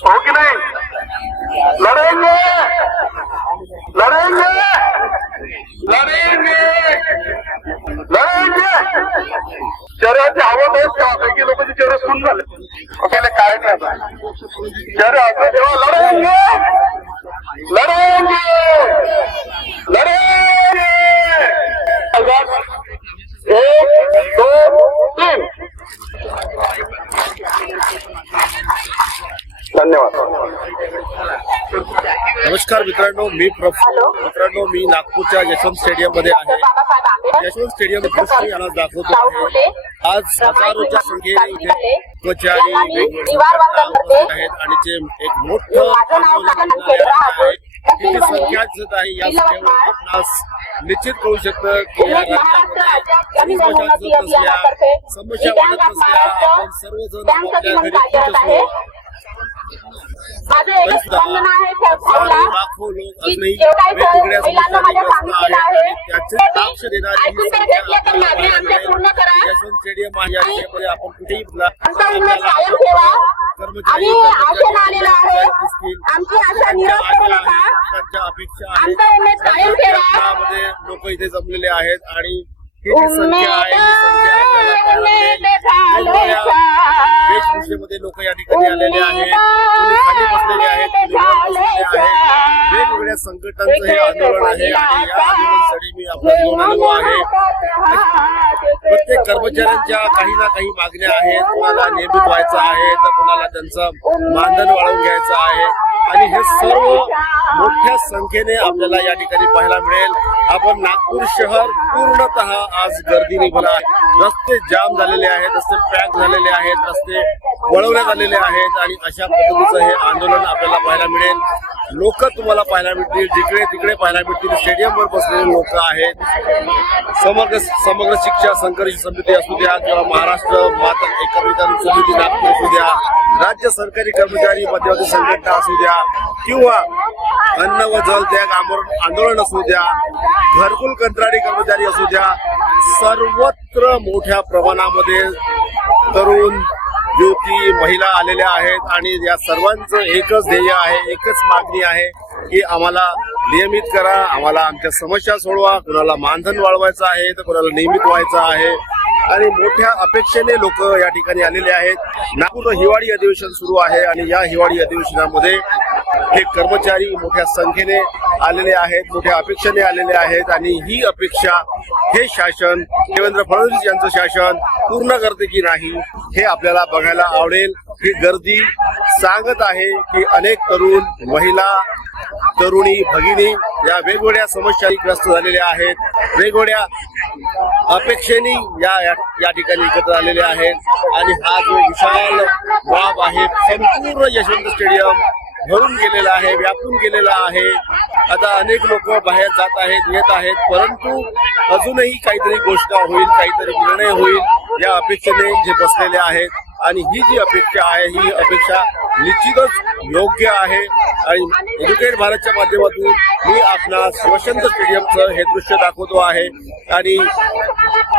हो कि नहीं? लड़ेंगे लड़ेंगे लड़ेंगे लड़ेंगे. शहराची हवं नाही का? पैकी लोकांचे चेहरे सुन झाले. आपल्याला काय नाही आता चेहरे असं तेव्हा लढेंगे लढेंगे लढेंगे. 1 2 3. धन्यवाद. नमस्कार मित्रांनो, मी नागपूरच्या यशवंत स्टेडियम मध्ये आहे. यशवंत स्टेडियम दृष्टी यांना दाखवतो आहे. आज हजारोच्या संख्येने इथे कर्मचारी आहेत आणि ते एक मोठं आंदोलन आहे. किती संख्या दिसत आहे या संख्येवर आपणास निश्चित कळू शकतं की या राज्यामध्ये समस्या वाढत नसल्या आपण सर्वजण आपापल्या घरी खुश असलो. लाखो लोक अजूनही वेगवेगळ्या समस्यांनी ग्रस्त आहेत. त्याचे साक्ष देणारी यशवंत स्टेडियम आहे. या विषयामध्ये आपण कुठेही कर्मचारी अपेक्षा आहेत. लोक इथे जमलेले आहेत आणि किती संख्या आहे वेशभूषेमध्ये लोक या ठिकाणी आलेले आहेत. कोणी खाली बसलेले आहेत, कोणी वर बसलेले आहेत. वेगवेगळ्या संघटनांचं हे आंदोलन आहे आणि या आंदोलनासाठी मी आपल्याला घेऊन आलो आहे. प्रत्येक कर्मचाऱ्यांच्या काही ना काही मागण्या आहेत. कोणाला नियमित व्हायचं आहे तर कोणाला त्यांचं मानधन वाढवून घ्यायचं आहे आणि हे सर्व मोठ्या संख्येने आपल्याला या ठिकाणी पाहायला मिळेल. आपण नागपूर शहर पूर्णतः आज गर्दीने भरला आहे. रस्ते जाम झालेले आहेत, रस्ते पॅक झालेले आहेत, रस्ते वळवण्यात आलेले आहेत आणि अशा पद्धतीचं हे आंदोलन आपल्याला पाहायला मिळेल. लोक तुम्हाला पाहायला मिळतील, जिकडे तिकडे पाहायला मिळतील. स्टेडियमवर बसलेले लोक आहेत. समग्र शिक्षा संघर्ष समिती असू द्या किंवा महाराष्ट्र माता एकत्रीकरण समिती नागपूर असू द्या, राज्य सरकारी कर्मचारी मध्यवर्ती संघटना असू द्या किंवा अन्न व जल त्याग आंदोलन असू द्या, घरकुल कंत्राटी कर्मचारी असू द्या, सर्वत्र मोठ्या प्रमाणामध्ये तरुण युवती महिला आलेल्या आहेत आणि या सर्वांचं एकच ध्येय आहे, एकच मागणी आहे की आम्हाला नियमित करा, आम्हाला आमच्या समस्या सोडवा. कुणाला मानधन वाढवायचं आहे तर कुणाला नियमित व्हायचं आहे आणि मोठ्या अपेक्षेने लोक या ठिकाणी आलेले आहेत. नागपूर हिवाळी अधिवेशन सुरू आहे आणि या हिवाळी अधिवेशनामध्ये हे कर्मचारी मोठ्या संख्येने आलेले आहेत, मोठ्या अपेक्षेने आलेले आहेत आणि ही अपेक्षा हे शासन, देवेंद्र फडणवीस यांचं शासन पूर्ण करते की नाही हे आपल्याला बघायला आवडेल. ही गर्दी सांगत आहे की अनेक तरुण, महिला, तरुणी, भगिनी या वेगवेगळ्या समस्यांनी ग्रस्त झालेल्या आहेत. वेगवेगळ्या अपेक्षेने या ठिकाणी एकत्र आलेले आहेत आणि हा जो विशाल वाव आहे संपूर्ण यशवंत स्टेडियम भरून गेलेला आहे, व्यापून गेलेला आहे. आता अनेक लोक बाहेर जात आहेत, येत आहेत, परंतु अजूनही काहीतरी घोषणा होईल, काहीतरी निर्णय होईल या अपेक्षेने जे बसलेले आहेत आणि ही जी अपेक्षा आहे ही अपेक्षा निश्चितच योग्य आहे. आणि एज्युकेट भारतच्या माध्यमातून मी आपणास यशवंत स्टेडियमचं हे दृश्य दाखवतो आहे आणि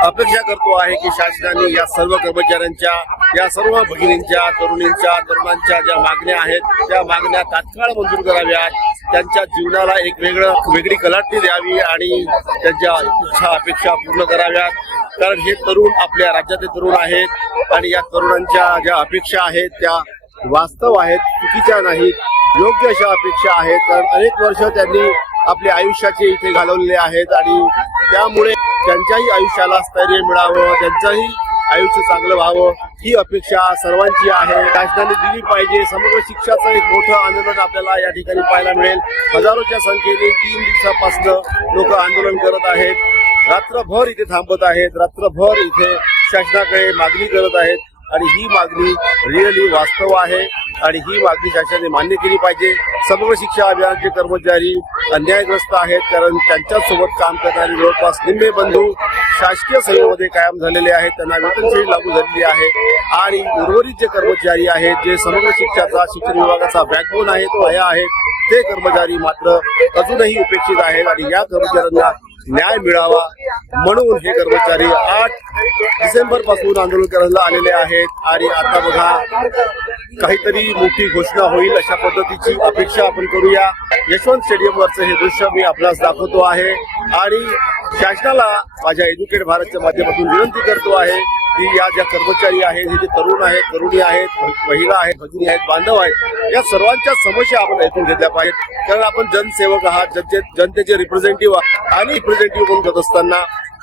अपेक्षा करतो आहे की शासनाने या सर्व कर्मचाऱ्यांच्या, या सर्व भगिनींच्या, तरुणींच्या, तरुणांच्या ज्या मागण्या आहेत त्या मागण्या तात्काळ मंजूर कराव्यात. त्यांच्या जीवनाला एक वेगळी कलाटणी द्यावी आणि त्यांच्या इच्छा अपेक्षा पूर्ण कराव्यात. कारण हे तरुण आपल्या राज्याचे तरुण आहेत आणि या तरुणांच्या ज्या अपेक्षा आहेत त्या वास्तव आहेत, चुकीच्या नाहीत, योग्य अशा अपेक्षा आहेत. कारण अनेक वर्ष त्यांनी आपल्या आयुष्याचे इथे घालवलेले आहेत आणि त्यामुळे त्यांच्याही आयुष्याला स्थैर्य मिळावं, त्यांचंही आयुष्य चांगलं व्हावं ही अपेक्षा सर्वांची आहे. शासनाने दिली पाहिजे. समग्र शिक्षाचं एक मोठं आंदोलन आपल्याला या ठिकाणी पाहायला मिळेल. हजारोच्या संख्येने 3 दिवसापासून लोक आंदोलन करत आहेत. रात्रभर इथे थांबत आहेत, रात्रभर इथे शासनाकडे मागणी करत आहेत आणि ही मागणी रिअली वास्तव आहे आणि ही मागणी शासनाने मान्य केली पाहिजे. समग्र शिक्षा अभियानाचे कर्मचारी अन्यायग्रस्त आहेत, कारण त्यांच्यासोबत काम करणारे जवळपास निम्मे बंधू शासकीय सेवेमध्ये कायम झालेले आहेत, त्यांना वेतनश्रेणी लागू झालेली आहे आणि उर्वरित जे कर्मचारी आहेत, जे समग्र शिक्षाचा शिक्षण विभागाचा बॅकबोन आहेत, पाया आहेत, ते कर्मचारी मात्र अजूनही उपेक्षित आहेत आणि या कर्मचाऱ्यांना न्याय मिळावा म्हणून हे कर्मचारी 8 डिसेंबर पासून आंदोलन करायला आलेले आहेत आणि आता बघा काहीतरी मोठी घोषणा होईल अशा पद्धतीची अपेक्षा आपण करूया. यशवंत स्टेडियमवरचं हे दृश्य मी आपल्यास दाखवतो आहे आणि शासनाला माझ्या एज्युकेट भारतच्या माध्यमातून विनंती करतो आहे की या ज्या कर्मचारी आहेत, हे जे तरुण आहेत, तरुणी आहेत, महिला आहेत, भगिनी आहेत, बांधव आहेत, या सर्वांच्या समस्या आपण ऐकून घेतल्या पाहिजेत. कारण आपण जनसेवक आहात, जनतेचे रिप्रेझेंटेटिव्ह आणि रिप्रेझेंटेटिव्ह म्हणून करत असताना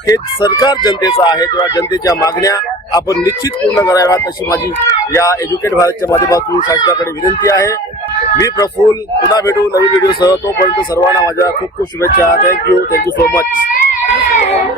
हे सरकार जनतेचं आहे, तेव्हा जनतेच्या मागण्या आपण निश्चित पूर्ण कराव्यात अशी माझी या एज्युकेट भारतच्या माध्यमातून शासनाकडे विनंती आहे. मी प्रफुल्ल, पुन्हा भेटू नवीन व्हिडिओसह. तोपर्यंत सर्वांना माझ्या खूप खूप शुभेच्छा. Thank you so much.